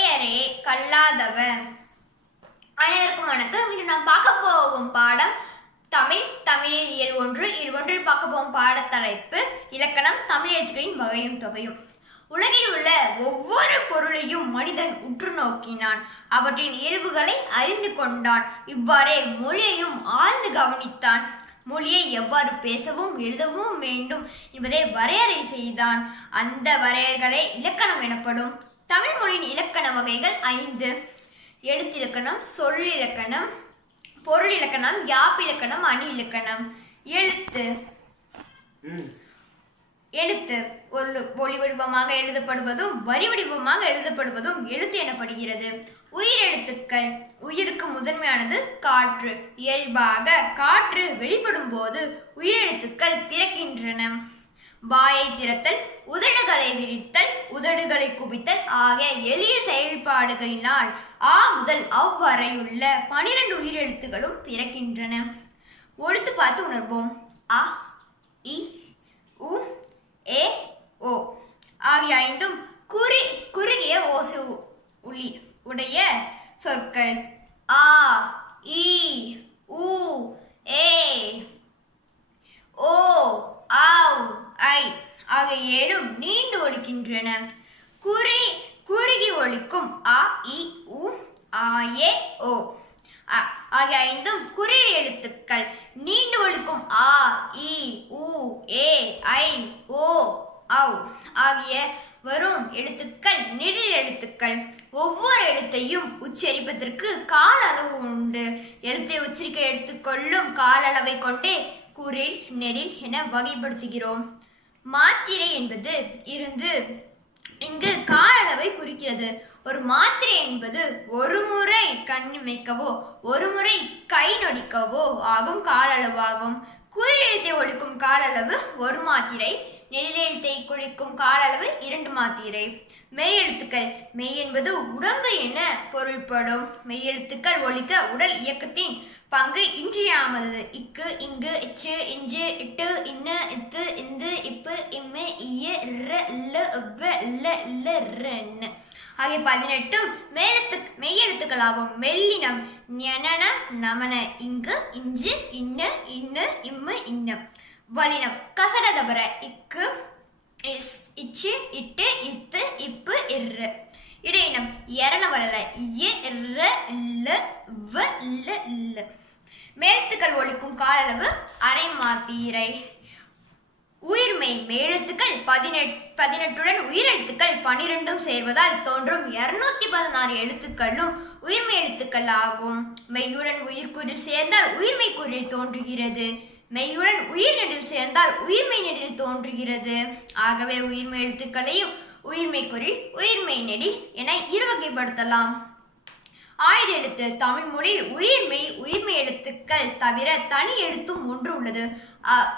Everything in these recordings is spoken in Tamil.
வரையறை கல்லாதவர். அனைவருக்கும் வணக்கம். இன்று நாம் பார்க்க போகும் பாடம் தமிழ். தமிழில் இயல் 1. இயல் 1 பார்க்க போகும் பாடத்தலைப்பு இலக்கணம், தமிழ் எழுத்துக்களின் வகையும் தொகையும். உலகில் உள்ள ஒவ்வொரு பொருளையும் மனிதன் உற்று நோக்கினான், அவற்றின் இயல்புகளை அறிந்து கொண்டான். இவ்வாறே மொழியையும் ஆழ்ந்து கவனித்தான். மொழியை எவ்வாறு பேசவும் எழுதவும் வேண்டும் என்பதை வரையறை செய்தான். அந்த வரையறைகளே இலக்கணம் எனப்படும். தமிழ் மொழியின் இலக்கண வகைகள் 5. எழுத்திலக்கணம், சொல்லிலக்கணம், பொருள் இலக்கணம், யாப்பிலக்கணம், அணி இலக்கணம். எழுத்து ஒரு ஒளி வடிவமாக எழுதப்படுவதும் வரி வடிவமாக எழுதப்படுவதும் எழுத்து எனப்படுகிறது. உயிரெழுத்துக்கள். உயிருக்கு முதன்மையானது காற்று. இயல்பாக காற்று வெளிப்படும் போது உயிரெழுத்துக்கள் பிறக்கின்றன. வாயை திறத்தல், உதடுகளை விரித்தல், உதடுகளை குவித்தல் ஆகிய எளிய செயல்பாடுகளினால் ஆ முதல் அவ் வரையுள்ள 12 உயிரெழுத்துகளும் பிறக்கின்றன. ஒழுத்து பார்த்து உணர்வோம். அ, இ, உ, ஏ, ஓ ஆகிய 5ம் குறுகிய ஓசை ஒலி உடைய சொற்கள். ஆ, இ, உ, ஏ, ஓ, ஆவ், ஐ ஆகிய 7ம் நீண்டு ஒலிக்கின்றன. குறுகி ஒலிக்கும் அ, இ, உ, ஆ, ஏ, ஓ ஆகிய 5ம் குறி எழுத்துக்கள். நீண்டு ஒலிக்கும் ஆ, இ, உ, ஏ, ஐ, ஓ, ஔ ஆகிய வரும் எழுத்துக்கள் நெடில் எழுத்துக்கள். ஒவ்வொரு எழுத்தையும் உச்சரிப்பதற்கு கால அளவு உண்டு. எழுத்தை உச்சரிக்க எடுத்துக்கொள்ளும் கால அளவை கொண்டே குறில், நெடில் என வகைப்படுத்துகிறோம். மாத்திரை என்பது இருந்து இங்கு கால அளவை குறிக்கிறது. ஒரு மாத்திரை என்பது ஒரு முறை கண்ணிமைக்கவோ ஒரு முறை கை நொடிக்கவோ ஆகும் கால அளவாகும். குறில் எழுத்தை ஒழிக்கும் கால அளவு 1 மாத்திரை. நெடில் எழுத்தை குறிக்கும் கால அளவு 2 மாத்திரை. மெய் எழுத்துக்கள். மெய் என்பது உடம்பு என பொருள்படும். மெய் எழுத்துக்கள் ஒலிக்க உடல் இயக்கத்தின் பங்கு இன்றியமையாதது. இக்கு, இங்கு, இச்சு, இஞ்சு, இட்டு, இன்னு, இத்து, இந்து, இப்பு, இம்மு, இய, ர, ல, வ, ல, ல, ரன்னு ஆகிய 18ம் மெய் எழுத்துக்களாகும். மெல்லினம். ஞனன, நமன, இங்கு, இஞ்சு, இன்னு, இன்னு, இம்மு, இன்னு. வல்லினம். கசடதபர. இக்கு, இச்சு, இட்டு, இத்து, இப்பு, இரு. இடையினம். எரண வளர. இய, ர, ல, வ, ல, ல. மேலெழுத்துக்கள் ஒலிக்கும் கால அளவு அரை மாத்திரை. உயிர்மெய். மெய்யெழுத்துக்கள் 18உடன் உயிரெழுத்துக்கள் 12ம் சேர்வதால் தோன்றும் 216 எழுத்துக்களும் உயிர்மெய் எழுத்துக்கள் ஆகும். மெய்யுடன் உயிர்குறில் சேர்ந்தால் உயிர்மெய் குறில் தோன்றுகிறது. மெய்யுடன் உயிர் நெடில் சேர்ந்தால் உயிர்மெய் நெடில் தோன்றுகிறது. ஆகவே உயிர்மெய் எழுத்துக்களையும் உயிர்மெய் குறில், உயிர்மெய் நெடில் என இருவகைப்படுத்தலாம். ஆயுத எழுத்து. தமிழ் மொழியில் உயிர்மெய் எழுத்துக்கள் தவிர தனி எழுத்தும் ஒன்று உள்ளது.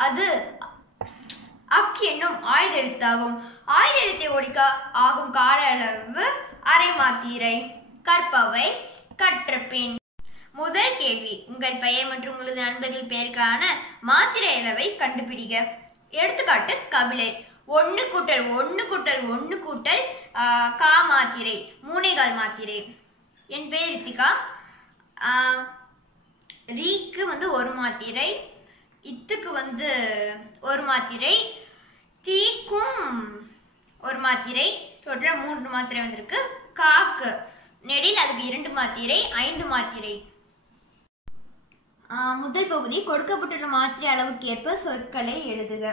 அது அக் என்னும் ஆயுத எழுத்தாகும். ஆயுத எழுத்தை ஒழிக்க ஆகும் கால அளவு அரை மாத்திரை. கற்பவை, கற்ற பின். முதல் கேள்வி. உங்கள் பெயர் மற்றும் உங்களது நண்பர்கள் பெயருக்கான மாத்திரை அளவை கண்டுபிடிக்க. எடுத்துக்காட்டு கபிலை. 1 கூட்டல் 1 கூட்டல் 1 கூட்டல் கா மாத்திரை 3/4 மாத்திரை. என் பெயர் ரித்திகா. ரீக்கு 1 மாத்திரை, இத்துக்கு 1 மாத்திரை, தீக்கும் 1 மாத்திரை. டோட்டலா 3 மாத்திரை வந்திருக்கு. காக்கு நெடில் அதுக்கு 2 மாத்திரை, 5 மாத்திரை. முதல் பகுதி. கொடுக்கப்பட்டுள்ள மாத்திரை அளவுக்கு ஏற்ப சொற்களை எழுதுக.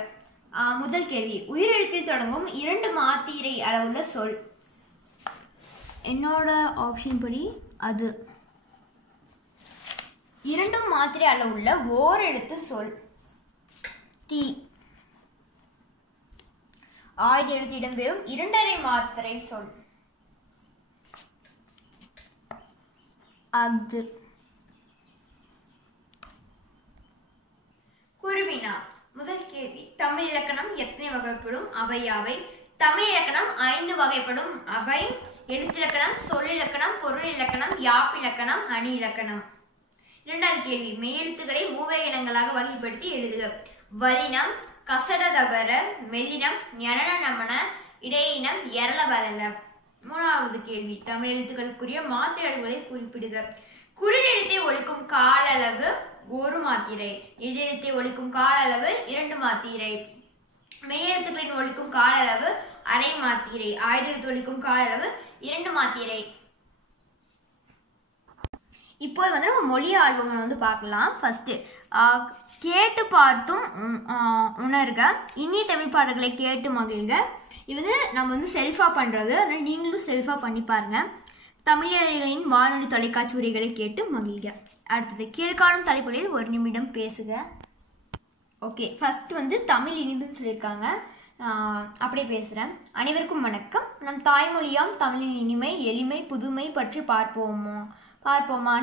முதல் கேள்வி. உயிரெழுத்தில் தொடங்கும் 2 மாத்திரை அளவுள்ள சொல். என்னோட ஆப்ஷன் படி அது. 2 மாத்திரை அளவுள்ள ஓர் எழுத்து சொல். தீ. ஆயுத எழுத்து இடம்பெறும் 2½ மாத்திரை சொல். அது. குருவினா. முதல் கேள்வி. தமிழ் இலக்கணம் எத்தனை வகைப்படும்? அவை யாவை? தமிழ் இலக்கணம் 5 வகைப்படும். அவை எழுத்திலக்கணம், சொல்லிலக்கணம், பொருள் இலக்கணம், யாப்பிலக்கணம், அணி இலக்கணம். இரண்டாவது கேள்வி. மெய்யெழுத்துக்களை மூவகை இனங்களாக வகைப்படுத்தி எழுதுக. வல்லினம், கசடதபர, மெல்லினம், ஞனன நமன, இடையினம், எரள வரல. மூணாவது கேள்வி, தமிழ் எழுத்துக்களுக்குரிய மாத்திரை அளவுகளை குறிப்பிடுக. குறில் எழுத்தை ஒலிக்கும் கால அளவு 1 மாத்திரை, நெடிலெழுத்தை ஒலிக்கும் கால அளவு 2 மாத்திரை, மெய்யெழுத்துக்களின் ஒலிக்கும் கால அளவு அரை மாத்திரை, ஆயுதெழுத்து ஒலிக்கும் கால அளவு 2 மாத்திரை. இப்போ வந்து நம்ம மொழி ஆல்பங்களை வந்து பார்க்கலாம். ஃபர்ஸ்ட் கேட்டு பார்த்தும் உணர்க, இனிய தமிழ் பாடல்களை கேட்டு மகிழ்க. இது வந்து நம்ம வந்து செல்ஃபாக பண்ணுறது, அதனால் நீங்களும் செல்ஃபாக பண்ணி பாருங்க. தமிழர்களின் வானொலி தொலைக்காட்சி உரைகளை கேட்டு மகிழ்க. அடுத்தது, கீழ்காணும் தலைப்புகளில் 1 நிமிடம் பேசுக. ஓகே, ஃபர்ஸ்ட் வந்து தமிழ் இனிதுன்னு சொல்லியிருக்காங்க, அப்படியே பேசுகிறேன். அனைவருக்கும் வணக்கம். நம் தாய்மொழியாம் தமிழின் இனிமை எளிமை புதுமை பற்றி பார்ப்போமா.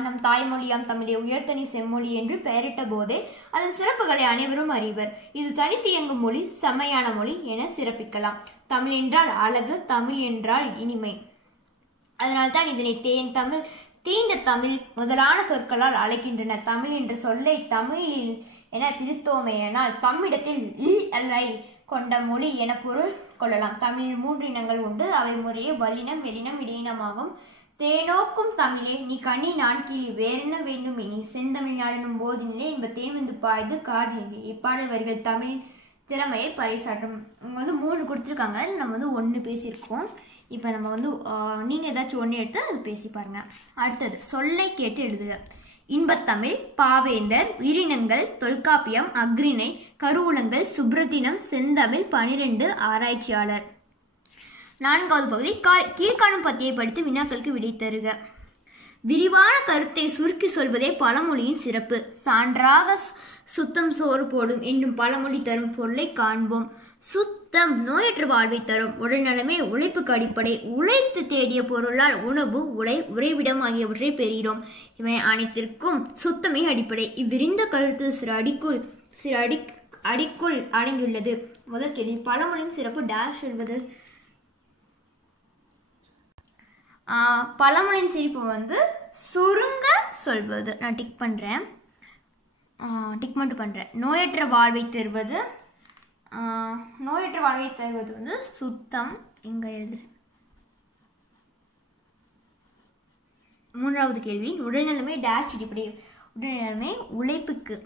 நம் தாய்மொழியாம் தமிழை உயர்த்தனி செம்மொழி என்று பெயரிட்ட போதே அதன் சிறப்புகளை அனைவரும் அறிவர். இது தனித்து இயங்கும் மொழி, செம்மையான மொழி என சிறப்பிக்கலாம். தமிழ் என்றால் அழகு, தமிழ் என்றால் இனிமை. அதனால்தான் இதனை தீந்த தமிழ் முதலான சொற்களால் அழைக்கின்றன. தமிழ் என்ற சொல்லை தமிழில் என பிரித்தோமேயானால் தம்மிடத்தில் அல்லை கொண்ட மொழி என பொருள் கொள்ளலாம். தமிழில் 3 இனங்கள் உண்டு. அவை முறையே வல்லினம், மெல்லினம், இடையினமாகும். தேனோக்கும் தமிழே நீ கண்ணி நான் கீழே வேறென்ன வேண்டும் இனி, செந்தமிழ் நாடனும் போதினிலே இன்ப தேன் வந்து பாய்து காதிலே. இப்பாடல் வரிகள் தமிழ் திறமையை பறைசாற்றும். இவங்க வந்து 3 கொடுத்துருக்காங்க, நம்ம வந்து 1 பேசியிருக்கோம். இப்போ நம்ம வந்து நீங்கள் ஏதாச்சும் 1 எடுத்து அது பேசி பாருங்க. அடுத்தது, சொல்லை கேட்டு எழுதுக. இன்பத்தமிழ், பாவேந்தர், உயிரினங்கள், தொல்காப்பியம், அக்ரிணை, கருவூலங்கள், சுப்ரத்தினம், செந்தமிழ், 12 ஆராய்ச்சியாளர். 4வது பகுதி, கீழ்காணும் பத்தியை படித்து வினாக்களுக்கு விடை தருக. விரிவான கருத்தை சுருக்கி சொல்வதே பழமொழியின் சிறப்பு. சான்றாக சுத்தம் சோறு போடும் என்னும் பழமொழி தரும் பொருளை காண்போம். சுத்தம் நோயற்ற வாழ்வை தரும். உடல் நலமே உழைப்புக்கு அடிப்படை. உழைத்து தேடிய பொருளால் உணவு, உடை, உறைவிடம் ஆகியவற்றை பெறுகிறோம். இவை அனைத்திற்கும் சுத்தமே அடிப்படை. இவ்விரிந்த கருத்து சிறு அடிக்குள் அடங்கியுள்ளது. முதல் கேள்வி, பழமொழியின் சிறப்பு டேஷ் சொல்வது. பழமொழியின் சிறப்பு வந்து சுருங்க சொல்வது. நான் டிக் மட்டும் பண்றேன். நோயற்ற வாழ்வை தருவது வந்து சுத்தம். இங்க எழுது. 3வது கேள்வி, உடல்நலமே டேஷ் அடிப்படை. உடல்நலமே உழைப்புக்கு.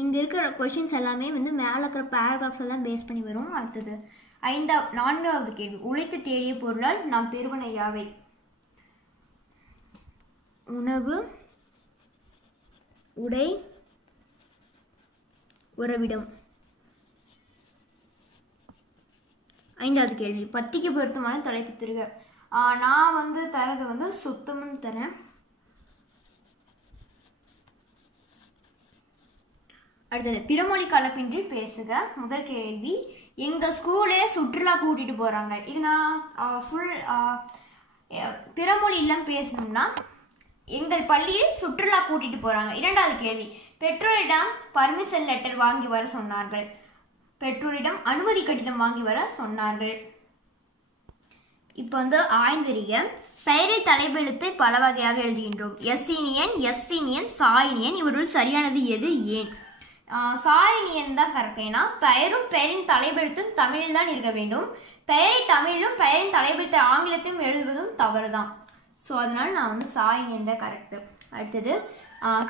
இங்க இருக்கிற கொஸ்டின்ஸ் எல்லாமே வந்து மேல இருக்கிற பேராகிராஃப்ல தான் பேஸ் பண்ணி வரும். அடுத்தது 4வது கேள்வி, உழைத்து தேடிய பொருளால் நாம் பெறுவன யாவை. உணவு, உடை, உறைவிடம். 5வது கேள்வி, பத்திக்கு பொருத்தமான தலைப்பு தருக. நான் வந்து தரது வந்து சுத்தம்னு தரேன். அடுத்தது, பிறமொழி கலப்பின்றி பேசுக. முதல் கேள்வி, எங்க ஸ்கூலே சுற்றுலா கூட்டிட்டு போறாங்க. இது நான் ஃபுல் பிறமொழி இல்லாம பேசணும்னா எங்கள் பள்ளியில் சுற்றுலா கூட்டிட்டு போறாங்க. 2வது கேள்வி, பெற்றோரிடம் பர்மிஷன் லெட்டர் வாங்கி வர சொன்னார்கள். பெற்றோரிடம் அனுமதி கடிதம் வாங்கி வர சொன்னார்கள். இப்போ வந்து ஆய்ந்தறிக. பெயரில் தலைப்பெழுத்தை பல வகையாக எழுதுகின்றோம். எஸ்இனியன், சாயினியன். இவற்றுள் சரியானது எது, ஏன்? சாயினியன் தான் கரெக்ட். ஏன்னா பெயரும் பெயரின் தலைப்பெழுத்தும் தமிழில் தான் இருக்க வேண்டும். பெயரை தமிழிலும் பெயரின் தலைப்பெழுத்தை ஆங்கிலத்திலும் எழுதுவதும் தவறுதான். ஸோ அதனால நான் வந்து சாயினியன் தான் கரெக்டு. அடுத்தது,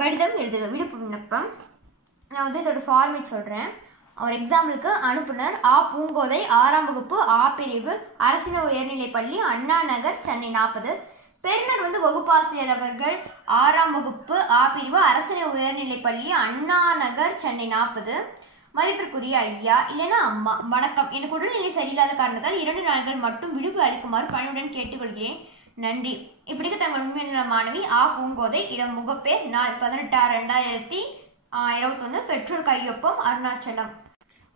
கடிதம் எழுதுக. விடுப்பு விண்ணப்பம். நான் வந்து இதோட ஃபார்மேட் சொல்கிறேன். ஒரு எக்ஸாம்பிளுக்கு, அனுப்புனர் ஆ பூங்கோதை, 6ஆம் வகுப்பு, ஆ பிரிவு, அரசின உயர்நிலைப்பள்ளி, அண்ணா நகர், சென்னை 40. பெறுநர் வந்து வகுப்பாசிரியர் அவர்கள், 6ஆம் வகுப்பு, ஆ பிரிவு, அரசின உயர்நிலைப்பள்ளி, அண்ணா நகர், சென்னை 40. மதிப்பிற்குரிய ஐயா இல்லைன்னா அம்மா, வணக்கம். எனக்கு உடல்நிலை சரியில்லாத காரணத்தால் 2 நாட்கள் மட்டும் விடுப்பு அளிக்குமாறு பணியுடன் கேட்டுக்கொள்கிறேன். நன்றி. இப்படிக்கு தங்கள் உண்மையான மாணவி ஆ பூங்கோதை. இடம் முகப்பேர். நாள் 18/6/2021. பெற்றோர் கையொப்பம் அருணாச்சலம்.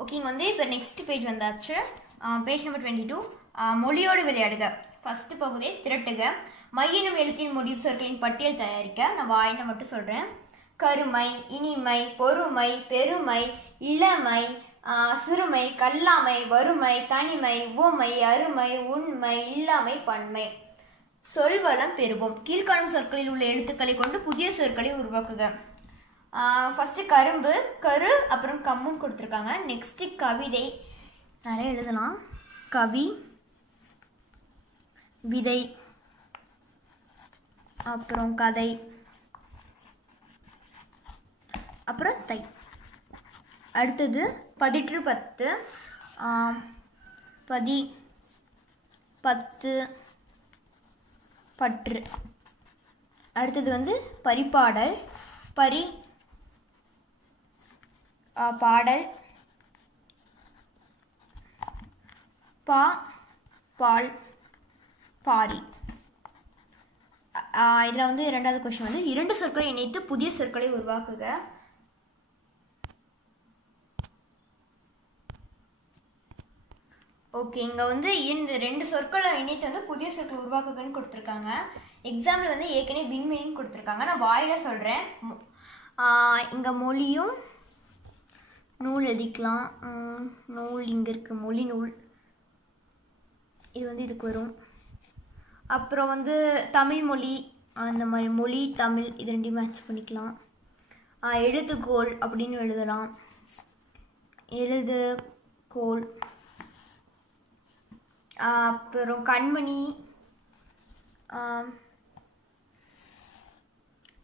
ஓகேங்க, வந்து இப்போ நெக்ஸ்ட் பேஜ் வந்தாச்சு. Page number 22. மொழியோடு விளையாடுக. ஃபர்ஸ்ட் பகுதியை திரட்டுக. மையெனும் எழுத்தின் முடிவு சொற்களின் பட்டியல் தயாரிக்க. நான் வாயினை மட்டும் சொல்கிறேன். கருமை, இனிமை, பொறுமை, பெருமை, இளமை, சிறுமை, கல்லாமை, வறுமை, தனிமை, உவமை, அருமை, உண்மை, இல்லாமை, பன்மை. சொல்வளம் பெறுவோம். கீழ்காணும் சொற்களில் உள்ள எழுத்துக்களை கொண்டு புதிய சொற்களை உருவாக்குக. ஃபர்ஸ்ட் கரும்பு, கரு, அப்புறம் கம்முன்னு கொடுத்துருக்காங்க. நெக்ஸ்ட் கவிதை, நிறைய எழுதலாம். கவி, விதை, அப்புறம் கதை, அப்புறம் தை. அடுத்தது பதிற்று பத்து, பதி, பத்து, பற்று. அடுத்தது வந்து பரிபாடல், பரி பாடல், பா பால், பாரி. இதில் வந்து இரண்டாவது கொஸ்டின் வந்து 2 சொற்களை இணைத்து புதிய சொற்களை உருவாக்குக. ஓகே, இங்கே வந்து இந்த 2 சொற்களை இணைத்து வந்து புதிய சொற்களை உருவாக்குகன்னு கொடுத்துருக்காங்க. எக்ஸாம்பிள் வந்து ஏற்கனவே விண்மீன் கொடுத்துருக்காங்க. நான் வாயில சொல்கிறேன். இங்கே மொழியும் நூல் எழுதிக்கலாம். நூல் இங்கே இருக்குது, மொழி நூல். இது வந்து இதுக்கு வரும். அப்புறம் வந்து தமிழ் மொழி, அந்த மாதிரி மொழி தமிழ் இது 2 மேட்ச் பண்ணிக்கலாம். எழுதுகோள் அப்படின்னு எழுதலாம். எழுதுகோள். அப்புறம் கண்மணி,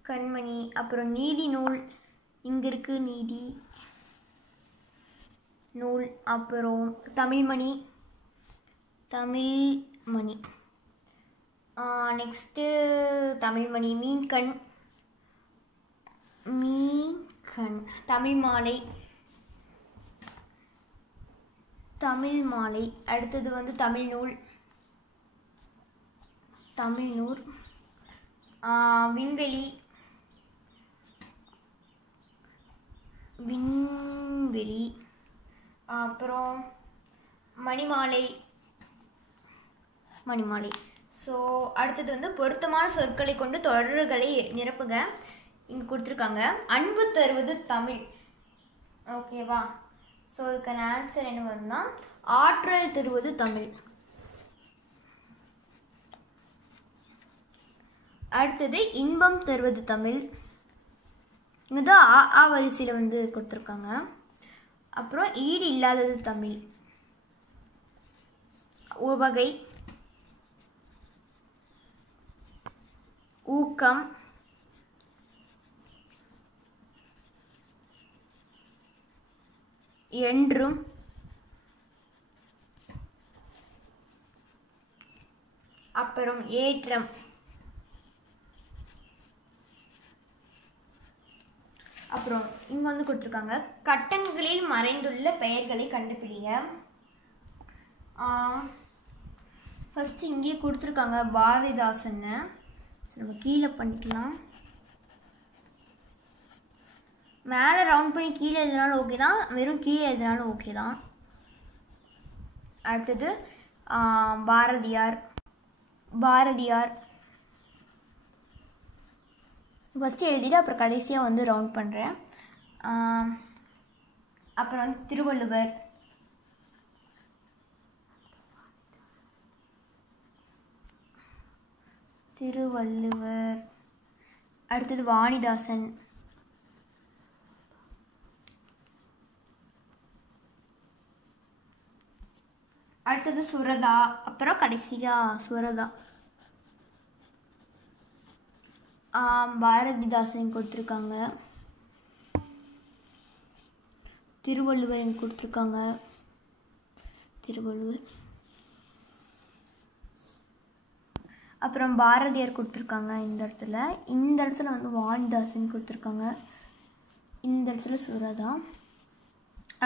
கண்மணி. அப்புறம் நீதி நூல், இங்கே இருக்கு நீதி நூல். அப்புறம் தமிழ்மணி, தமிழ்மணி. நெக்ஸ்ட்டு தமிழ்மணி. மீன்கண், மீன்கண். தமிழ் மாலை, தமிழ் மாலை. அடுத்தது வந்து தமிழ் நூல், தமிழ் நூல். விண்வெளி, விண்வெளி. அப்புறம் மணிமாலை, மணிமாலை. ஸோ அடுத்தது வந்து பொருத்தமான சொற்களை கொண்டு தொடர்களை நிரப்புக. இங்கே கொடுத்துருக்காங்க. அன்பு தருவது தமிழ். ஓகேவா? ஸோ இதுக்கான ஆன்சர் என்ன வரும்னா ஆற்றல் தருவது தமிழ். அடுத்தது இன்பம் தருவது தமிழ். இங்கே தான் ஆ வரிசையில் வந்து கொடுத்துருக்காங்க. அப்புறம் ஈடு இல்லாதது தமிழ். உவகை, ஊக்கம், என்றும், அப்புறம் ஏற்றம். அப்புறம் இங்க வந்து கொடுத்துருக்காங்க. கட்டங்களில் மறைந்துள்ள பெயர்களை கண்டுபிடிங்க. ஃபர்ஸ்ட் இங்கே கொடுத்துருக்காங்க பாரதிதாசன்னு. நம்ம கீழே பண்ணிக்கலாம். மேலே ரவுண்ட் பண்ணி கீழே எழுதினாலும் ஓகே தான், வெறும் கீழே எழுதினாலும் ஓகே தான். அடுத்தது பாரதியார், பாரதியார். ஃபஸ்ட்டு எழுதிட்டு அப்புறம் கடைசியாக வந்து ரவுண்ட் பண்ணுறேன். அப்புறம் வந்து திருவள்ளுவர், திருவள்ளுவர். அடுத்தது வாணிதாசன், அடுத்தது சுரதா, அப்புறம் கடைசியா சுரதா. பாரதிதாசன் கொடுத்துருக்காங்க, திருவள்ளுவர் கொடுத்துருக்காங்க, திருவள்ளுவர். அப்புறம் பாரதியார் கொடுத்துருக்காங்க இந்த இடத்துல வந்து வாணிதாசன் கொடுத்துருக்காங்க, இந்த இடத்துல சுரதா.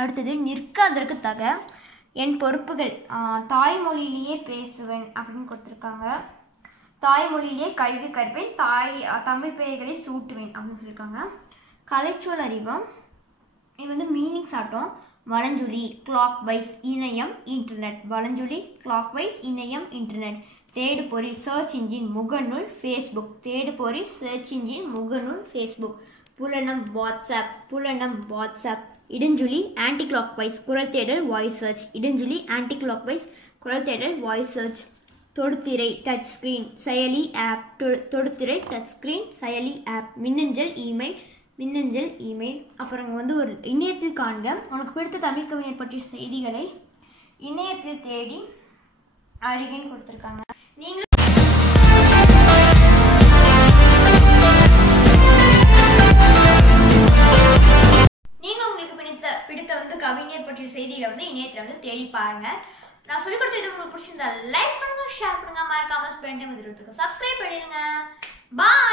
அடுத்தது நிற்க அதற்கு தக என் பொறுப்புகள் தாய்மொழியிலேயே பேசுவேன் அப்படின்னு கொடுத்துருக்காங்க. தாய்மொழியிலேயே கல்வி கற்பேன், தமிழ் பெயர்களை சூட்டுவேன் அப்படின்னு சொல்லியிருக்காங்க. கலைச்சொல் அறிவம், இது வந்து மீனிங்ஸ் ஆட்டம். வலஞ்சுழி கிளாக் வைஸ் இணையம் இன்டர்நெட், வலஞ்சுழி கிளாக் வைஸ் இணையம் இன்டர்நெட். தேடு பொறி சர்ச் இன்ஜின் முகநூல் ஃபேஸ்புக், தேடு பொறி சர்ச் இன்ஜின் முகநூல் ஃபேஸ்புக். புலனம் வாட்ஸ்அப், புலனம் வாட்ஸ்அப். இடைஞ்சுழி ஆன்டி கிளாக் வைஸ் குரல் தேடல் வாய்ஸ் சர்ச், இடைஞ்சுழி ஆன்டி கிளாக் வைஸ் குரல் தேடல் வாய்ஸ் சர்ச். தொடுதிரை டச் ஸ்கிரீன் செயலி ஆப், தொடுதிரை டச் ஸ்கிரீன் செயலி ஆப். மின்னஞ்சல் இமெயில், மின்னஞ்சல் இமெயில். அப்புறம் வந்து ஒரு இணையத்தில் காண்க உனக்கு பிடித்த தமிழ் கவிஞர் பற்றிய செய்திகளை இணையத்தில் தேடி அருகின்னு கொடுத்துருக்காங்க. நீங்களும் உங்களுக்கு பிடித்த கவிஞர் பற்றிய செய்திகளை இணையத்தில் தேடி பாருங்க. நான் சொல்லிக் கொடுத்த இது உங்களுக்கு பிடிச்சிருந்தா லைக் பண்ணுங்க, ஷேர் பண்ணுங்க, மறக்காம ஸ்பெண்ட் டைம் வித் சப்ஸ்கிரைப் பண்ணிடுங்க. பாய்.